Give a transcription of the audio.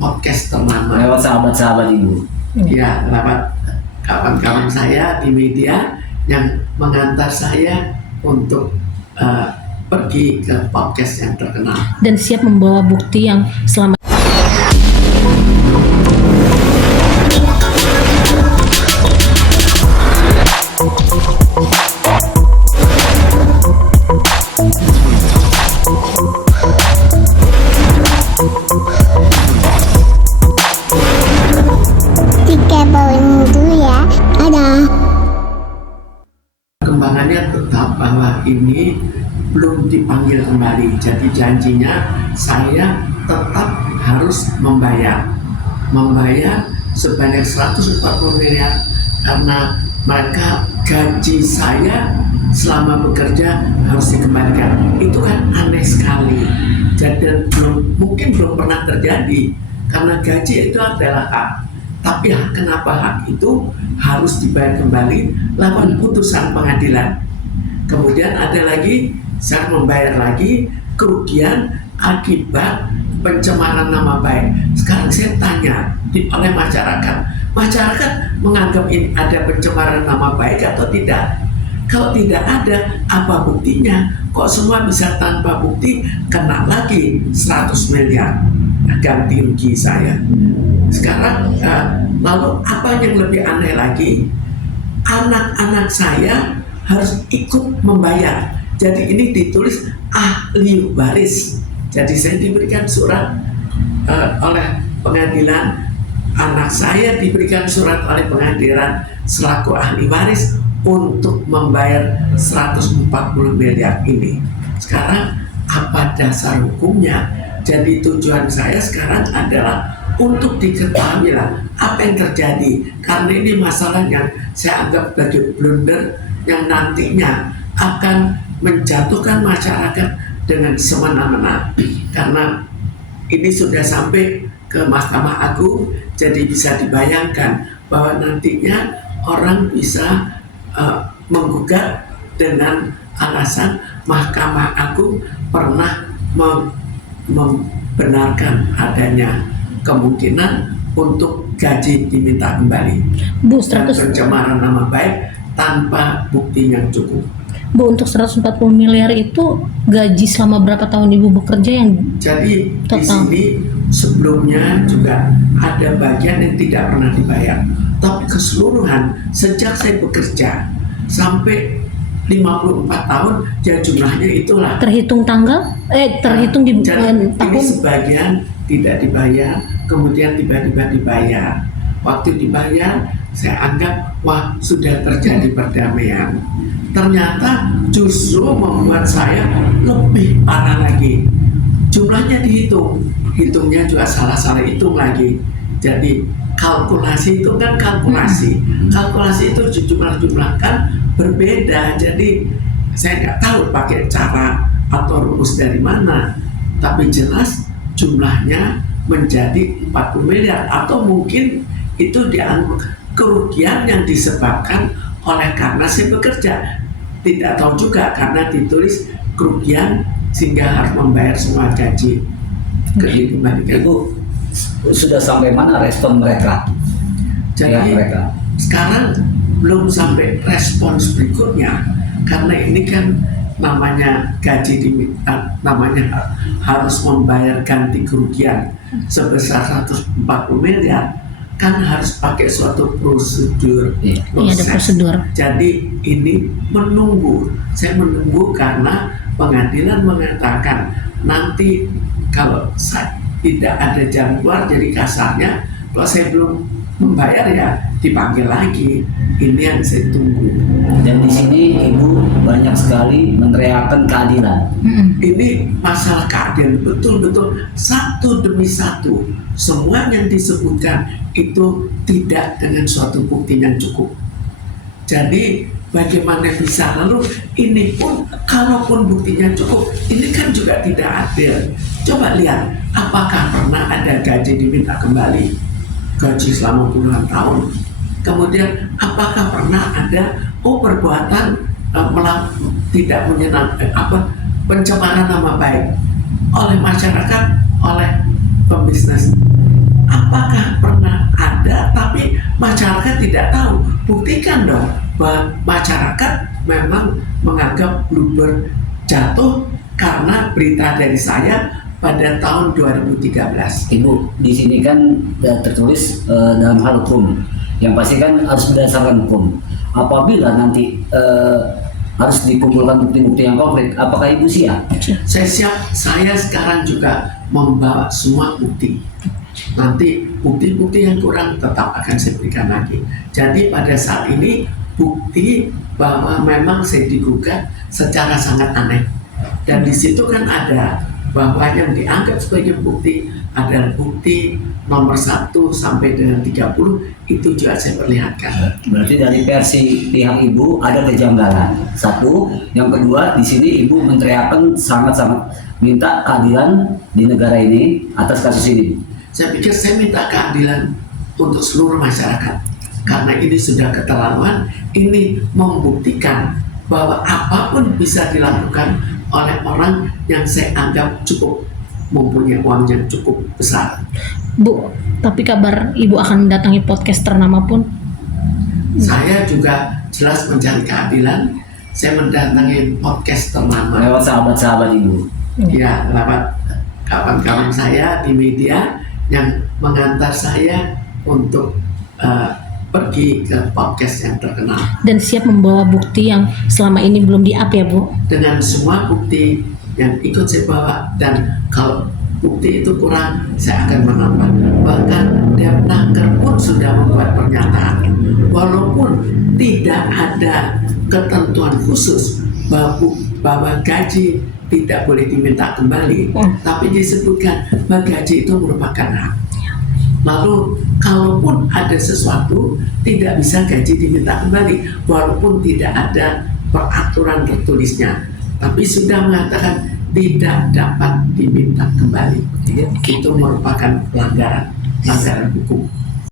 podcast ternama. Lewat sahabat-sahabat Ibu. Ya, lewat kawan-kawan saya di media yang mengantar saya untuk pergi ke podcast yang terkenal. Dan siap membawa bukti yang selama Perkembangannya tetap bahwa ini belum dipanggil kembali. Jadi janjinya saya tetap harus membayar sebanyak 140 miliar karena mereka gaji saya selama bekerja harus dikembalikan. Itu kan aneh sekali. Jadi mungkin belum pernah terjadi karena gaji itu adalah hak. Tapi kenapa hak itu harus dibayar kembali lawan putusan pengadilan. Kemudian ada lagi, saya membayar lagi kerugian akibat pencemaran nama baik. Sekarang saya tanya oleh masyarakat menganggap ini ada pencemaran nama baik atau tidak? Kalau tidak ada, apa buktinya? Kok semua bisa tanpa bukti kena lagi 100 miliar ganti rugi saya. Sekarang lalu apa yang lebih aneh lagi? Anak-anak saya harus ikut membayar. Jadi ini ditulis ahli waris. Jadi saya diberikan surat oleh pengadilan. Anak saya diberikan surat oleh pengadilan selaku ahli waris untuk membayar 140 miliar ini. Sekarang apa dasar hukumnya? Jadi tujuan saya sekarang adalah untuk diketahui lah apa yang terjadi, karena ini masalah yang saya anggap sebagai blunder yang nantinya akan menjatuhkan masyarakat dengan semena-mena, karena ini sudah sampai ke Mahkamah Agung. Jadi bisa dibayangkan bahwa nantinya orang bisa menggugat dengan alasan Mahkamah Agung pernah membenarkan adanya kemungkinan untuk gaji diminta kembali. Bu, dan pencemaran nama baik tanpa bukti yang cukup. Bu, untuk 140 miliar itu gaji selama berapa tahun Ibu bekerja yang jadi total? Di sini sebelumnya juga ada bagian yang tidak pernah dibayar, tapi keseluruhan sejak saya bekerja sampai 54 tahun ya jumlahnya itulah. Terhitung tanggal? Terhitung di tahun? Ini sebagian tidak dibayar, kemudian tiba-tiba dibayar. Waktu dibayar, saya anggap wah sudah terjadi perdamaian. Ternyata justru membuat saya lebih parah lagi. Jumlahnya dihitung, hitungnya juga salah-salah hitung lagi. Jadi kalkulasi itu kan kalkulasi itu jumlah-jumlahkan berbeda. Jadi saya nggak tahu pakai cara atau rumus dari mana, tapi jelas jumlahnya menjadi 40 miliar atau mungkin itu dianggap kerugian yang disebabkan oleh karena saya bekerja. Tidak tahu juga karena ditulis kerugian sehingga harus membayar semua gaji dikembalikan. Ibu sudah sampai mana respon mereka? Jadi sekarang belum sampai respons berikutnya karena ini kan namanya gaji namanya harus membayar ganti kerugian sebesar 140 miliar kan harus pakai suatu prosedur. Ada prosedur. Jadi ini saya menunggu karena pengadilan mengatakan nanti kalau tidak ada jalan keluar, jadi kasarnya kalau saya belum membayar ya dipanggil lagi. Ini yang saya tunggu. Dan di sini Ibu banyak sekali meneriakkan keadilan. Ini masalah keadilan betul-betul satu demi satu. Semua yang disebutkan itu tidak dengan suatu bukti yang cukup. Jadi bagaimana bisa lalu ini pun kalaupun buktinya cukup, ini kan juga tidak adil. Coba lihat, apakah pernah ada gaji diminta kembali? Gaji selama puluhan tahun. Kemudian apakah pernah ada perbuatan tidak menyenangkan pencemaran nama baik oleh masyarakat, oleh pembisnis? masyarakat tidak tahu. Buktikan dong bahwa masyarakat memang menganggap Bluebird jatuh karena berita dari saya pada tahun 2013. Ibu, di sini kan tertulis dalam hal hukum, yang pasti kan harus berdasarkan hukum. Apabila nanti harus dikumpulkan bukti-bukti yang konkret, apakah Ibu siap? Saya siap, saya sekarang juga membawa semua bukti. Nanti bukti-bukti yang kurang tetap akan saya berikan lagi. Jadi pada saat ini bukti bahwa memang saya digugat secara sangat aneh. Dan di situ kan ada bahwa yang dianggap sebagai bukti adalah bukti nomor 1 sampai dengan 30, itu juga saya perlihatkan. Berarti dari versi pihak Ibu ada kejanggalan. Satu, yang kedua di sini Ibu meneriakkan sangat-sangat minta keadilan di negara ini atas kasus ini. Saya pikir saya minta keadilan untuk seluruh masyarakat karena ini sudah keterlaluan. Ini membuktikan bahwa apapun bisa dilakukan oleh orang yang saya anggap cukup mempunyai uang yang cukup besar. Bu, tapi kabar Ibu akan mendatangi podcast ternama pun? Saya juga jelas mencari keadilan. Saya mendatangi podcast ternama. Lewat sahabat-sahabat Ibu. Ya, lewat kawan-kawan saya di media yang mengantar saya untuk pergi ke podcast yang terkenal. Dan siap membawa bukti yang selama ini belum di-up ya Bu? Dengan semua bukti yang ikut saya bawa, dan kalau bukti itu kurang, saya akan menambah. Bahkan Depnaker pun sudah membuat pernyataan, walaupun tidak ada ketentuan khusus bahwa gaji tidak boleh diminta kembali, tapi disebutkan bahwa gaji itu merupakan hak. Lalu kalaupun ada sesuatu tidak bisa gaji diminta kembali, walaupun tidak ada peraturan tertulisnya, tapi sudah mengatakan tidak dapat diminta kembali. Itu merupakan pelanggaran hukum.